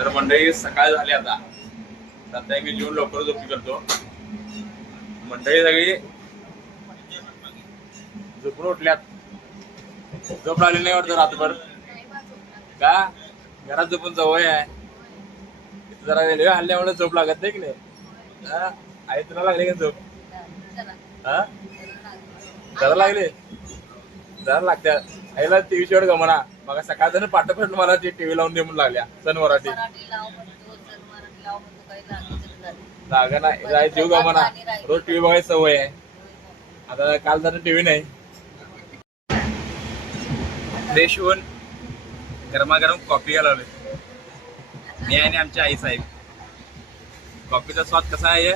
तर मंडळी सकाळ झाली आता मी जेवून लवकर झोपी करतो. मंडळी सगळी झोपून उठल्यात. झोप लागली नाही वाटतं रात्रभर का? घरात झोपून सवय आहे. जरा रेल्वे हल्ल्यामुळे झोप लागत नाही की नाही? आई तुला लागली का झोप? जरा लागली, जरा लागत्या. आईला टीव्ही शिवाय गमना. मग सकाळ जण पाठपर्यंत मला ती टीव्ही लावून देऊन लागल्या. सन मराठी लागा नाही, जीव गमना. रोज टीव्ही बघायची सवय आहे. आता काल जण टीव्ही नाही. फ्रेश होऊन गरमागरम कॉफी घ्यायला लावली मी आणि आमची आई साहेब. कॉफीचा स्वाद कसा आहे?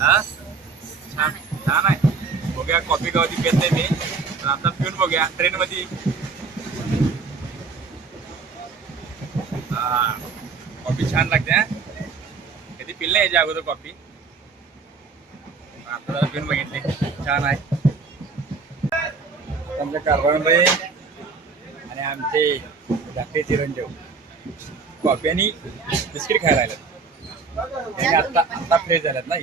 हा, छान छान आहे. बघूया कॉफी कधी पेत नाही मी, पण आता पिऊन बघूया ट्रेन मध्ये. कॉफी छान लागते. कधी पिली नाही याच्या अगोदर कॉफी, आता जरा पिऊन बघितली, छान आहे. आमच्या कारभारबाई आणि आमचे धाकटे चिरंजीव कॉफी आणि बिस्किट खायला लागलेत. आता आता फ्रेश झाल्यात ना.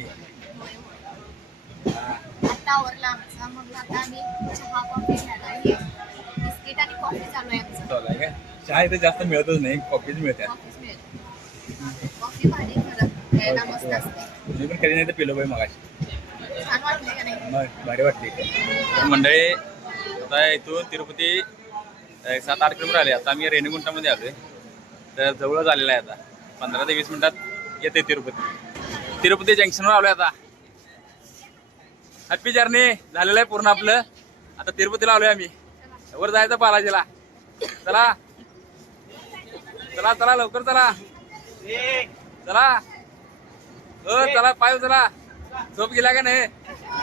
आता आवरला आमचा, मग आता आम्ही चहा कॉफी घ्यायला आहे. बिस्किट आणि कॉफी चालू आहे आमचं. चालू आहे काय? चहा इथे जास्त मिळतच नाही, कॉफीच मिळते. कॉफीच मिळते. कॉफी भारी खरं, प्यायला मस्त असते. मी पण कधी नाही तर पिलो बाई मगाशी. छान वाटले का नाही? मग भारी वाटते. मंडळी आता इथून तिरुपती 7-8 किलोमीटर आले. आता आम्ही रेणीगुंटामध्ये आलोय. तर जवळच आलेला आहे. आता 15 ते 20 मिनिटात येते तिरुपती जंक्शनवर आलोय. आता हॅपी जर्नी झालेलं आहे पूर्ण आपलं. आता तिरुपतीला आलोय आम्ही. वर जायचं बालाजीला. चला चला चला लवकर चला चला. हो चला, पाय चला. झोप गेला का नाही?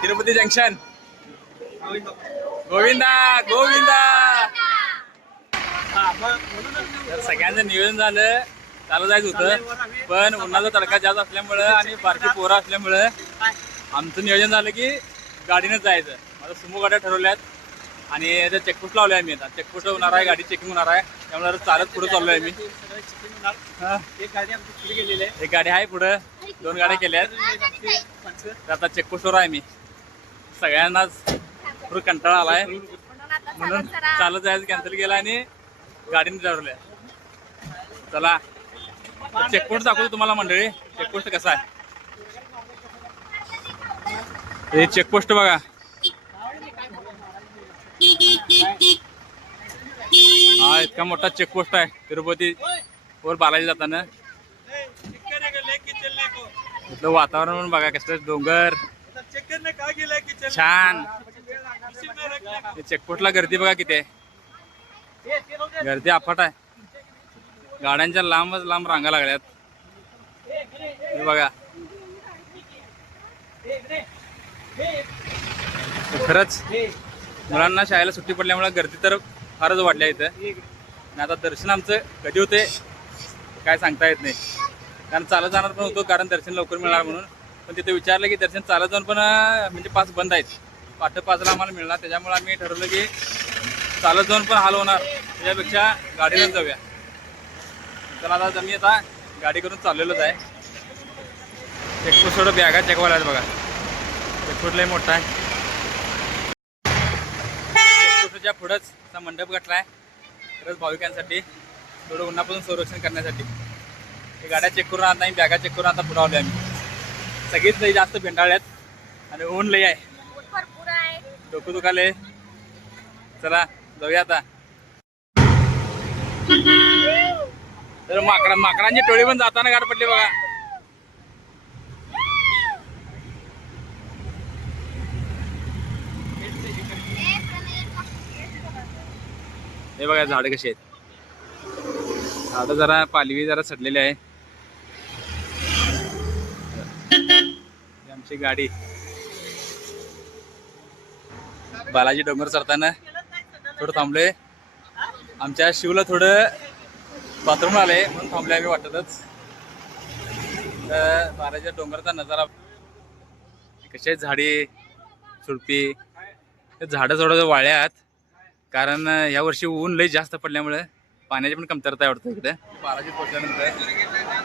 तिरुपती जंक्शन. गोविंदा गोविंदा. तर सगळ्यांचं नियोजन झालं, चालू जायचं होतं, पण उन्हाचा तडका जास्त असल्यामुळं आणि बारकी पोरं असल्यामुळं आमचं नियोजन झालं की गाडीनंच जायचं. माझं सुमो गाड्या ठरवल्यात आणि त्या चेकपोस्ट लावल्या आम्ही. आता चेकपोस्ट होणार आहे, गाडी चेकिंग होणार आहे, त्यामुळे चालत पुढे चाललोय आम्ही. एक गाडी आहे पुढं, 2 गाड्या केल्यात. तर आता चेकपोस्टवर आहे मी. सगळ्यांनाच पुढे कंटाळा आलाय म्हणून चालत जायचं कॅन्सल केलं आणि गाडीने ठरवल्या. चला चेकपोस्ट दाखवतो तुम्हाला मंडळी. चेकपोस्ट कसा आहे हे चेकपोस्ट बघा. हा इतका मोठा चेकपोस्ट आहे तिरुपती वर बालाजी जाताना. इथलं वातावरण पण बघा कसं, डोंगर छान. चेकपोस्टला गर्दी बघा किती आहे. गर्दी अफाट आहे. गाड्यांच्या लांबच लांब रांगा लागल्यात. हे बघा खरंच मुलांना शाळेला सुट्टी पडल्यामुळे गर्दी तर फारच वाढली आहे इथं. आणि आता दर्शन आमचं कधी होते काय सांगता येत नाही, कारण चालत जाणार पण होतो, कारण दर्शन लवकर मिळणार म्हणून. पण तिथे विचारलं की दर्शन चालत जाऊन पण म्हणजे पास बंद आहेत. 5:05ला आम्हाला मिळणार, त्याच्यामुळे आम्ही ठरवलं की चालत जाऊन पण हाल होणार, त्याच्यापेक्षा गाडीलाच जाऊया. चला आता आम्ही आता गाडी करून चाललेलोच आहे. चेकपोस्ट थोडं बॅगा चेकवायला आहेत बघा. चेकपोस्ट लय मोठा आहे. चेकपोस्टच्या पुढंच असा मंडप गाठलाय खरंच भाविकांसाठी, थोडं उन्हापासून संरक्षण करण्यासाठी. हे गाड्या चेक करून आता, बॅगा चेक करून आता पुढे आलोय आम्ही. सगळीच लई जास्त भेंडाळ्यात आणि ऊन लई आहे, डोकं दुखाले. चला जाऊया आता. तर माकडांची टोळी पण जाताना गाठ पडली बघा. हे बघा झाड कशी आहेत. झाड जरा पालवी जरा सडलेली आहे. आमची गाडी बालाजी डोंगर चढताना थोडं थांबलोय. आमच्या शिवला थोडं बाथरूम आलंय म्हणून थांबलोय आम्ही वाटतच. तर बालाजीच्या डोंगरचा नजारा कशी झाडी झुडपी. झाडं थोडं वाळ्यात, कारण या वर्षी ऊन लई जास्त पडल्यामुळे पाण्याची पण कमतरता आहे वाटतं इकडे. बालाजीत पोहोचल्यानंतर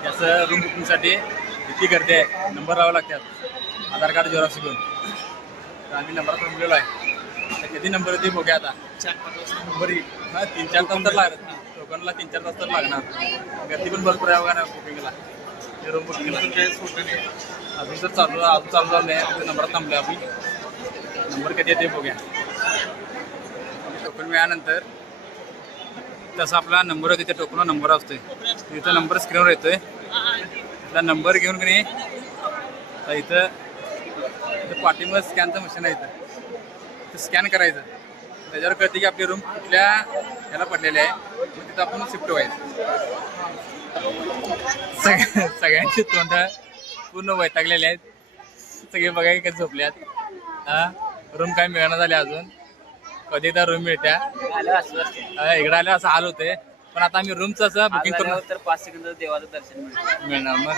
त्याचं रूम बुकिंगसाठी इतकी गर्दी आहे, नंबर लावावं लागतात आधार कार्ड झेरॉक्स घेऊन. तर आम्ही नंबर थांबलेलो आहे. तर किती नंबर येते बघूया आता. 4-5 वाजता नंबर येईल. 3-4 तास तर लागणार, लोकांना 3-4 तास तर लागणार. गर्दी पण भरपूर आहे बघा ना बुकिंगला, रूम बुकिंगला. अजून तर चालू झालं नाही, नंबर थांबले आम्ही. नंबर कधी येते बघूया. टोकन मिळाल्यानंतर तसा आपला नंबर तिथे टोकनवर नंबर असतोय, तिथं नंबर स्क्रीनवर येतोय. त्याला नंबर घेऊन की नाही इथं पाठीमध्ये स्कॅनचं मशीन आहे, इथं स्कॅन करायचं. त्याच्यावर कळते की आपली रूम कुठल्या ह्याला पडलेली आहे, मग तिथं आपण शिफ्ट व्हायचं. सगळ्यांची तोंड पूर्ण वैतागलेले आहेत, सगळे बघायला कधी झोपल्यात. रूम काय मिळणार झाले अजून, कधी एकदा रूम मिळत्या. इकडे आल्या असं हाल होते. पण आता आम्ही रूमचं असं बुकिंग करून तर 5 सेकंद देवाचं दर्शन मिळणार. मग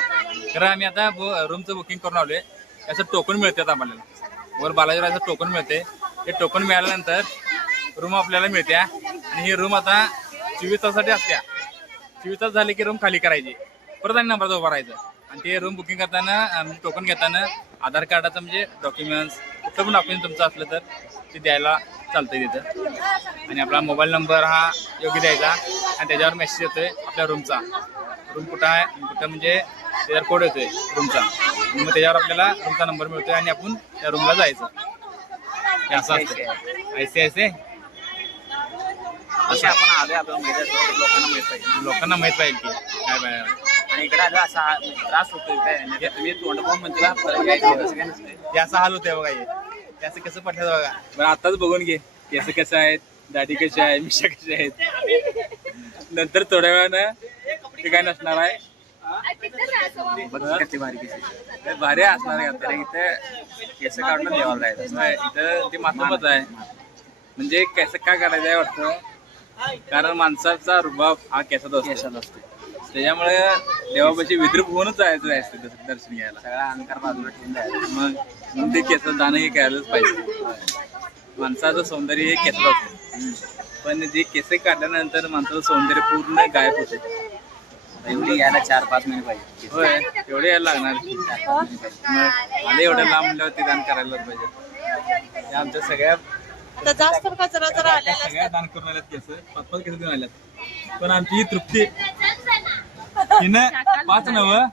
कारण आम्ही आता रूमचं बुकिंग करून आलोय. त्याचं टोकन मिळतात आम्हाला, वर बालाजीराचं टोकन मिळते. ते टोकन मिळाल्यानंतर रूम आपल्याला मिळते. आणि ही रूम आता 24 तासासाठी असत्या. 24 तास झाले की रूम खाली करायची, परत आणि नंबरचा उभा राहायचं. आणि ते रूम बुकिंग करताना टोकन घेताना आधार कार्डाचं म्हणजे डॉक्युमेंट्स कुठलं पण डॉक्युमेंट तुमचं असलं तर ते द्यायला चालतंय तिथं. आणि आपला मोबाईल नंबर हा योग्य द्यायचा. आणि त्याच्यावर मेसेज येतोय आपल्या रूमचा, रूम कुठं आहे कुठं म्हणजे त्याच्यावर कोड येतोय रूमचा. मग त्याच्यावर आपल्याला रूमचा नंबर मिळतोय आणि आपण त्या रूमला जायचं. हे असं असतं. ऐसे असे आपण आलोय, आपल्याला माहिती आहे, लोकांना माहित पाहिजे की काय बाय. आणि इकडे आलो असा त्रास होतोय काय, म्हणजे तुम्ही तोंड पाहून म्हणता परत यायचं तसं काय नसतंय. हे असं हाल होतंय बघा. हे त्याचं कसं पडलं बघा. बरं आताच बघून घे केस कसं आहेत, दाढी कशी आहे, मिशा कशी आहेत. नंतर थोड्या वेळानं ते काय नसणार आहे. किती भारी केस भारी असणार आहे. आता इथं केस काढून द्यावं जायचं इथं ते महत्वाच आहे. म्हणजे केस काय काढायचं आहे वाटतं, कारण माणसाचा रुबाब हा केसात असतो. त्याच्यामुळे देवापाशी विद्रूप होऊनच जायचं दर्शन घ्यायला. सगळा अहंकार बाजूला ठेवून जायचं. मग ते केस जाणं हे करायलाच पाहिजे. माणसाचं सौंदर्य हे केसात असतं, पण जे केस काढल्यानंतर माणसाचं सौंदर्य पूर्ण गायब होते. एवढी यायला 4-5 महिने पाहिजे. होय, एवढे यायला लागणार. मला एवढं लांब म्हणल्यावर ते दान करायलाच पाहिजे. आमच्या सगळ्या जास्त कचरा जर आलेला सगळ्या दान करून आल्यात केस, 5-5 केस देऊन आल्यात. पण आमची ही तृप्ती हिनं 5 नवं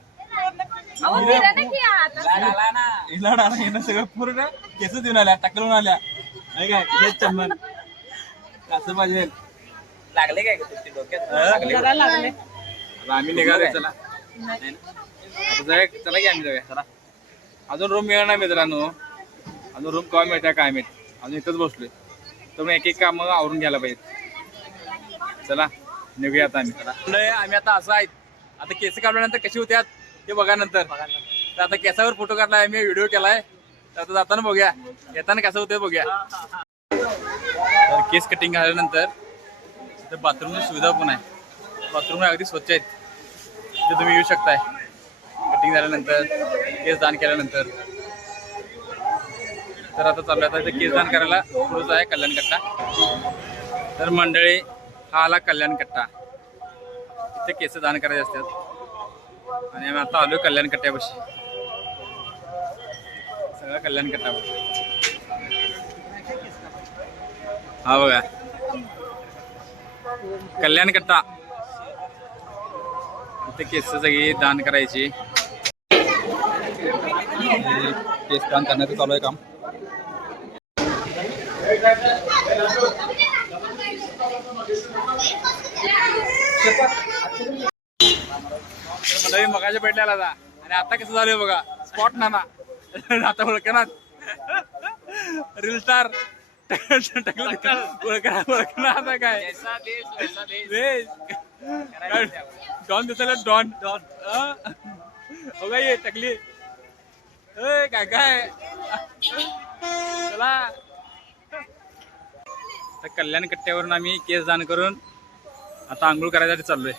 हिनं सगळं पूर्ण केस देऊन आल्या, टाकलून आल्या. नाही काय हे चम्मन असं पाहिजे. लागले काय ते डोक्यात जरा लागले. आम्ही निघालोय. चला आता जाऊया. चला की आम्ही जाऊया. चला. अजून रूम मिळणार नाही मित्रांनो. अजून रूम केव्हा मिळत्या काय माहित. अजून इथंच बसलोय. तर मग एक काम आवरून घ्यायला पाहिजे. चला निघूया आता आम्ही. आम्ही आता असं आहेत, आता केस काढल्यानंतर कशी होत्यात ते बघा नंतर. तर आता केसावर फोटो काढलाय आम्ही, व्हिडिओ केलाय. तर आता जाताना बघूया, येताना कसं होतंय बघूया. तर केस कटिंग झाल्यानंतर तिथं बाथरूमची सुविधा पण आहे. बाथरूम अगदी स्वच्छ आहेत. तिथे तुम्ही येऊ शकताय कटिंग झाल्यानंतर, केस दान केल्यानंतर. तर आता चालू आहे, आता केस दान करायला पुढंच आहे कल्याणकट्टा. तर मंडळी हा आला कल्याणकट्टा, इथे केस दान करायचे असतात. आणि आम्ही आता आलो कल्याणकट्ट्यापाशी, सगळं कल्याणकट्टापाशी. हा बघा कल्याणकट्टा, इथे केस सगळी दान करायची. केस दान करण्याचं चालू आहे काम. मगाच्या भेटल्याला आणि आता कसं झालंय बघा. स्पॉट नाना आता ओळखणार रील स्टार ओळखणार आता काय डॉन दिसायला डॉन हो का ये टकली काय काय. चला तर कल्याण कट्ट्यावरून आम्ही केस दान करून आता आंघोळ करायसाठी चाललोय.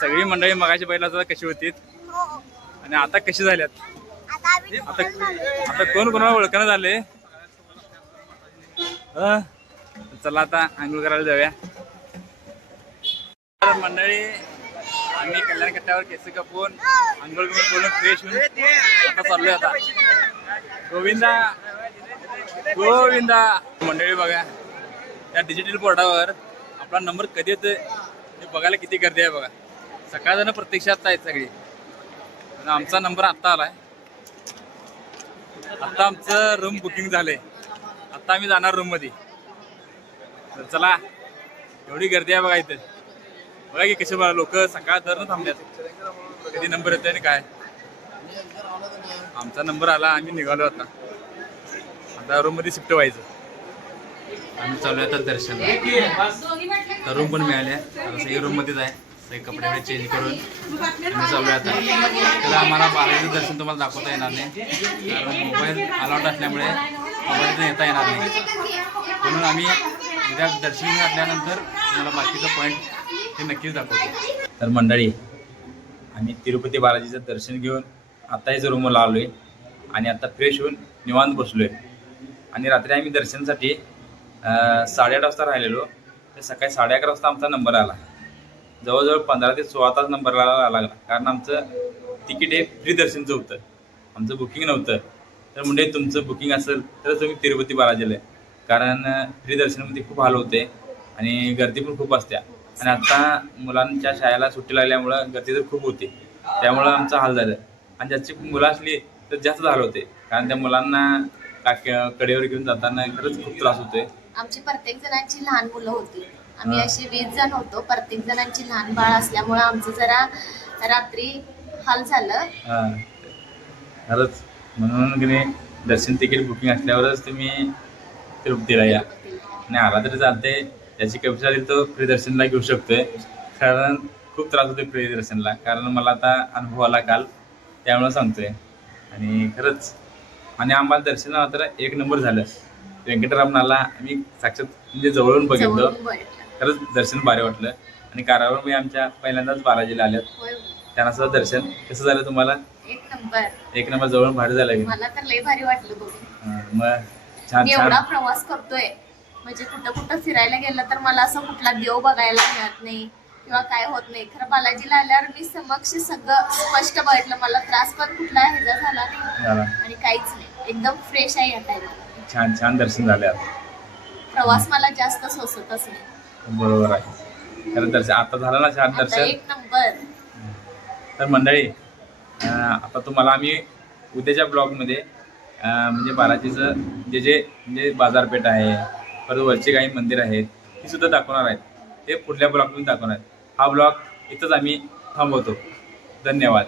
सगळी मंडळी मगाची पहिला कशी होती आणि आता कशी झाल्यात. आता कोण कोणाला ओळखणं झाले. चला आता आंघोळ करायला जाऊया. तर मंडळी आम्ही कल्याण कट्ट्यावर केस कापून अंघोळ करून फ्रेश होऊन आता चाललोय आता. गोविंदा गोविंदा. मंडळी बघा त्या डिजिटल बोर्डावर आपला नंबर कधी येतोय हे बघायला किती गर्दी आहे बघा. सकाळजण प्रत्यक्षात आहेत सगळी. आमचा नंबर आत्ता आलाय. आत्ता आमचं रूम बुकिंग झालंय. आत्ता आम्ही जाणार रूम मध्ये. तर चला एवढी गर्दी आहे बघा इथे. बघा की कसे बघा लोक सकाळ दर थांबल्यात कधी नंबर येतोय आणि काय. आमचा नंबर आला आम्ही निघालो आता. आता रूम मध्ये शिफ्ट व्हायचं. आम्ही चालूया तर दर्शन. तर रूम पण मिळाल्या. सगळी रूम मध्येच आहे. सगळे कपडे चेंज करून आम्ही चालूया आता. तर आम्हाला बालाजीचं दर्शन तुम्हाला दाखवता येणार नाही कारण मोबाईल अलाउड असल्यामुळे मोबाईल येता येणार नाही. म्हणून आम्ही उद्या दर्शन घातल्यानंतर तुम्हाला बाकीचं पॉईंट हे नक्कीच दाखवतो. तर मंडळी आम्ही तिरुपती बालाजीचं दर्शन घेऊन आत्ताच रूमला आलो आहे आणि आता फ्रेश होऊन निवांत बसलो आहे. आणि रात्री आम्ही दर्शनासाठी 8:30 वाजता राहिलेलो. तर सकाळी 11:30 वाजता आमचा नंबर आला. जवळजवळ 15 ते 16 तास नंबर लागला कारण आमचं तिकीट हे फ्री दर्शनचं होतं. आमचं बुकिंग नव्हतं. तर म्हणजे तुमचं बुकिंग असेल तर तुम्ही तिरुपती बालाजीला आहे कारण फ्री दर्शनमध्ये खूप हाल होते आणि गर्दी पण खूप असते. आणि आता मुलांच्या शाळेला सुट्टी लागल्यामुळं गर्दी तर खूप होते. त्यामुळं आमचा हाल झालं. आणि ज्याची मुलं असली तर जास्त हाल होते कारण त्या मुलांना कडेवर घेऊन जाताना खरंच खूप त्रास होतोय. आमची प्रत्येक जणांची लहान मुलं होती. आम्ही असे 20 जण होतो. प्रत्येक जणांची लहान बाळ असल्यामुळे आमचं जरा रात्री हाल झालं. खरंच म्हणून की नाही दर्शन तिकीट बुकिंग असल्यावरच तुम्ही तिरुपतीला या. आणि आला तरी चालते. त्याची कॅपॅसिटी आली तो फ्री दर्शनला घेऊ शकतोय कारण खूप त्रास होतोय फ्री दर्शनला. कारण मला आता अनुभव आला काल त्यामुळं सांगतोय. आणि खरंच आणि आम्हाला दर्शन मात्र एक नंबर झालं. व्यंकटरामनाला आम्ही साक्षात म्हणजे जवळून बघितलं. खरंच दर्शन भारी वाटलं. आणि कारवार मी आमच्या पहिल्यांदाच बालाजीला आल्यात. त्यांना सुद्धा दर्शन कसं झालं तुम्हाला? एक नंबर जवळून भारी झालं. मला तर लय भारी वाटलं बघून. मग छान एवढा प्रवास करतोय म्हणजे कुठं कुठं फिरायला गेलं तर मला असं कुठला देव बघायला मिळत नाही किंवा काय होत नाही. खरं बालाजीला आल्यावर मी समक्ष सगळं स्पष्ट बघितलं. मला त्रास पण कुठला ह्याचा झाला नाही आणि काहीच नाही. एकदम फ्रेश आहे या टाइमला. छान छान दर्शन झाले. प्रवास मला जास्त सोसतच नाही. बरोबर आहे. खरं दर्शन आता झालं ना छान दर्शन. एक नंबर. तर मंडळी आता तुम्हाला आम्ही उद्याच्या ब्लॉगमध्ये म्हणजे बालाजीचं जे म्हणजे बाजारपेठ आहे परत वरचे काही मंदिर आहेत ती सुद्धा दाखवणार आहेत. ते पुढल्या ब्लॉगमध्ये दाखवणार आहेत. हा ब्लॉग इथंच आम्ही थांबवतो. धन्यवाद.